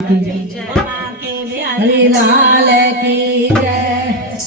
हरिलाल की जय।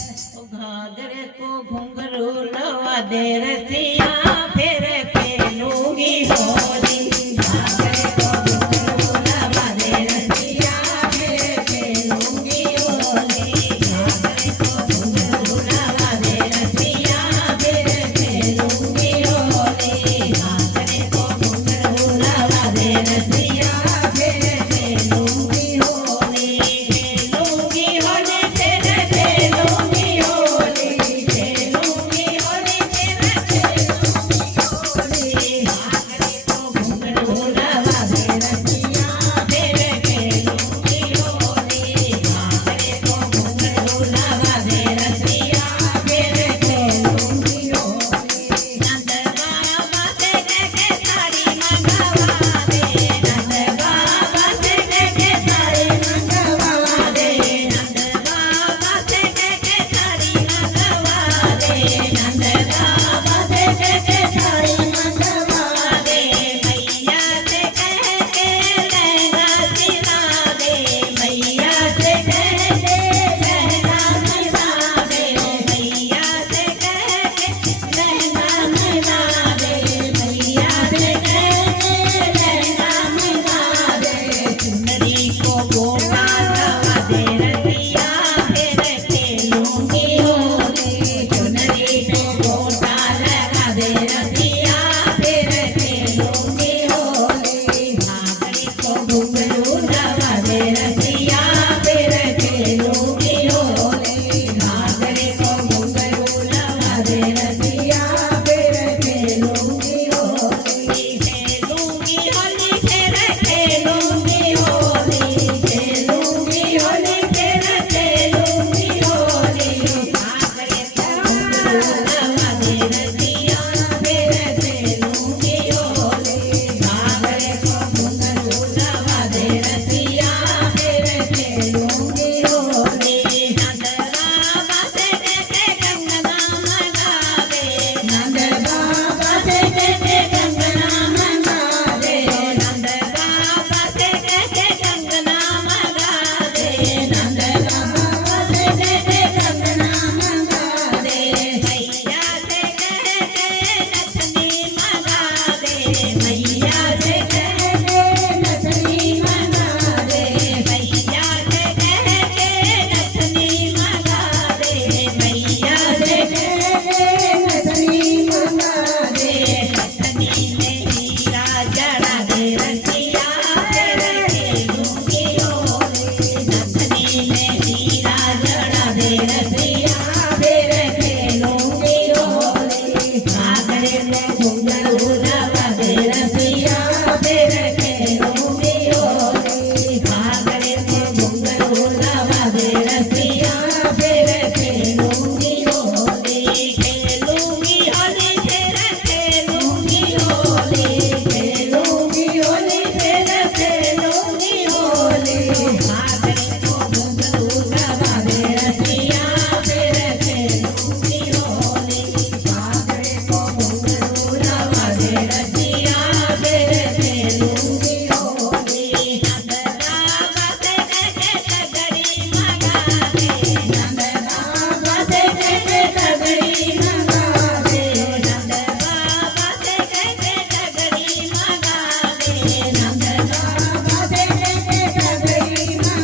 घाघरे को घुंघरू लवा दे रसिया फिर खेलूंगी होली। घाघरे को घुंघरू लवा दे रसिया फिर खेलूंगी होली। घाघरे को घुंघरू लवा दे रसिया फिर खेलूंगी होली। घाघरे को घुंघरू लवा दे रसिया फिर खेलूंगी होली। खेलूंगी होली फिर खेलूंगी होली। खेलूंगी होली फिर खेलूंगी होली। घाघरे को घुंघरू लवा दे रसिया फिर खेलूंगी होली। घाघरे को घुंघरू लवा दे रसिया फिर खेलूंगी होली। नंद बाबा से लेके साड़ी मंगवा दे। नंद बाबा से लेके साड़ी मंगवा दे। नंद बाबा से लेके साड़ी मंगवा दे। नंद बाबा से लेके साड़ी मंगवा दे। मैया से कह के लहंगा सिला दे। मैया से कह के लहंगा सिला दे। मैया से कह के लहंगा सिला दे। मैया से कह के लहंगा सिला दे। चुनरी को गोटा लगा दे रसिया फिर खेलूंगी होली। चुनरी को गोटा लगा दे रसिया फिर खेलूंगी होली। घाघरे को घुंघरू लगा दे रसिया फिर खेलूंगी होली। घाघरे को घुंघरू लगा दे रसिया फिर खेलूंगी होली। खेलूंगी होली फिर खेलूंगी होली। खेलूंगी होली फिर खेलूंगी होली। घाघरे को घुंघरू लगा दे रसिया फिर खेलूंगी होली। घाघरे को घुंघरू लगा दे रसिया फिर खेलूंगी होली। नंद बाबा से कहके कंगना मंगा दे। नंद बाबा से कहके कंगना मंगा दे। नंद बाबा से कहके कंगना मंगा दे। नंद बाबा से कहके कंगना मंगा दे। मैया से कह के नथनी मंगा दे। मैया से कह के नथनी मंगा दे। मैया से कह के नथनी मंगा दे। मैया से कह के नथनी मंगा दे। नथनी में हीरा जड़ा दे रसिया फिर खेलूंगी होली। नथनी में हीरा जड़ा दे रसिया फिर खेलूंगी होली। घाघरे को घुंघरू लगा दे रसिया फिर खेलूंगी होली। घाघरे को घुंघरू लगा दे रसिया फिर खेलूंगी होली। खेलूंगी होली फिर खेलूंगी होली। खेलूंगी होली फिर खेलूंगी होली। घाघरे को घुंघरू लगा दे रसिया फिर खेलूंगी होली। घाघरे को घुंघरू लगा दे रसिया फिर खेलूंगी होली। नंद बाबा से कहके तगड़ी मंगा दे। नंद बाबा से कहके तगड़ी मंगा दे। नंद बाबा से कहके तगड़ी मंगा दे। नंद बाबा से कहके तगड़ी मंगा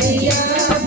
रसिया